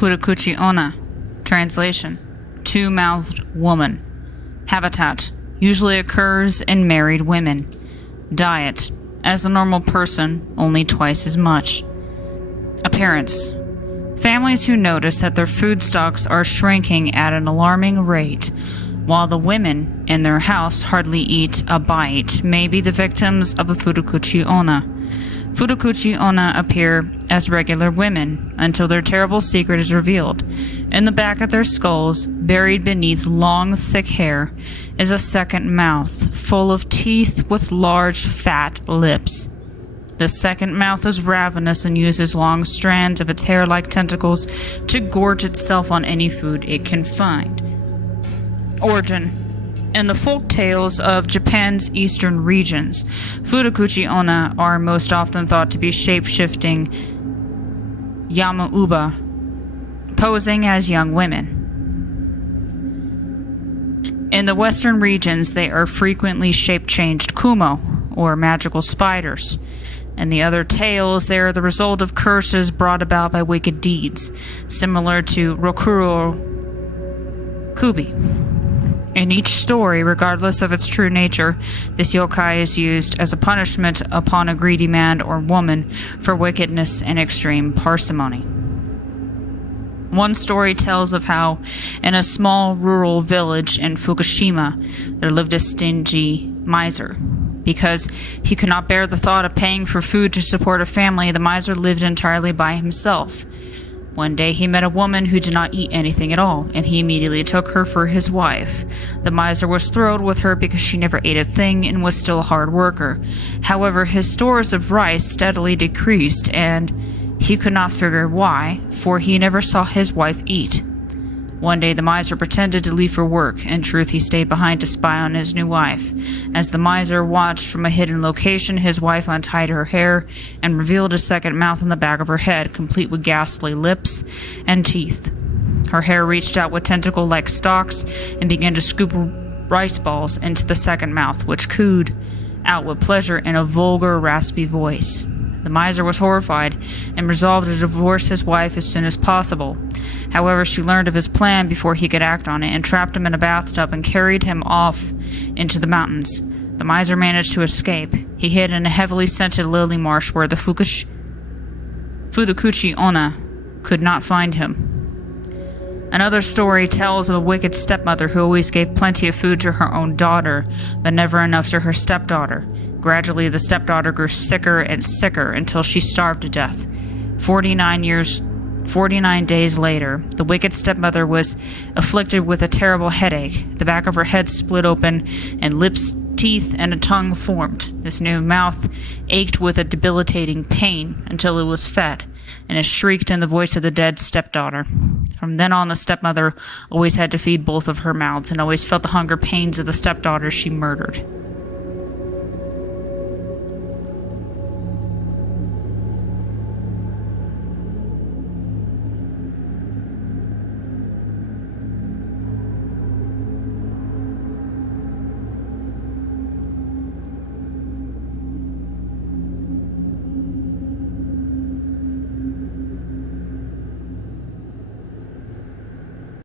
Futakuchi-onna. Translation: two-mouthed woman. Habitat: usually occurs in married women. Diet: as a normal person, only twice as much. Appearance: families who notice that their food stocks are shrinking at an alarming rate, while the women in their house hardly eat a bite, may be the victims of a Futakuchi-onna. Futakuchi-onna appear as regular women until their terrible secret is revealed. In the back of their skulls, buried beneath long, thick hair, is a second mouth, full of teeth with large, fat lips. The second mouth is ravenous and uses long strands of its hair-like tentacles to gorge itself on any food it can find. Origin: in the folk tales of Japan's eastern regions, Futakuchi-onna are most often thought to be shape-shifting Yama-uba, posing as young women. In the western regions, they are frequently shape-changed kumo, or magical spiders. In the other tales, they are the result of curses brought about by wicked deeds, similar to Rokuro Kubi. In each story, regardless of its true nature, this yokai is used as a punishment upon a greedy man or woman for wickedness and extreme parsimony. One story tells of how, in a small rural village in Fukushima, there lived a stingy miser. Because he could not bear the thought of paying for food to support a family, the miser lived entirely by himself. One day he met a woman who did not eat anything at all, and he immediately took her for his wife. The miser was thrilled with her because she never ate a thing and was still a hard worker. However, his stores of rice steadily decreased, and he could not figure why, for he never saw his wife eat. One day the miser pretended to leave for work. In truth, he stayed behind to spy on his new wife. As the miser watched from a hidden location, his wife untied her hair and revealed a second mouth on the back of her head, complete with ghastly lips and teeth. Her hair reached out with tentacle-like stalks and began to scoop rice balls into the second mouth, which cooed out with pleasure in a vulgar, raspy voice. The miser was horrified and resolved to divorce his wife as soon as possible. However, she learned of his plan before he could act on it and trapped him in a bathtub and carried him off into the mountains. The miser managed to escape. He hid in a heavily scented lily marsh where the Futakuchi-onna could not find him. Another story tells of a wicked stepmother who always gave plenty of food to her own daughter, but never enough to her stepdaughter. Gradually, the stepdaughter grew sicker and sicker until she starved to death. 49 days later, the wicked stepmother was afflicted with a terrible headache. The back of her head split open, and lips, teeth, and a tongue formed. This new mouth ached with a debilitating pain until it was fed, and it shrieked in the voice of the dead stepdaughter. From then on, the stepmother always had to feed both of her mouths and always felt the hunger pains of the stepdaughter she murdered.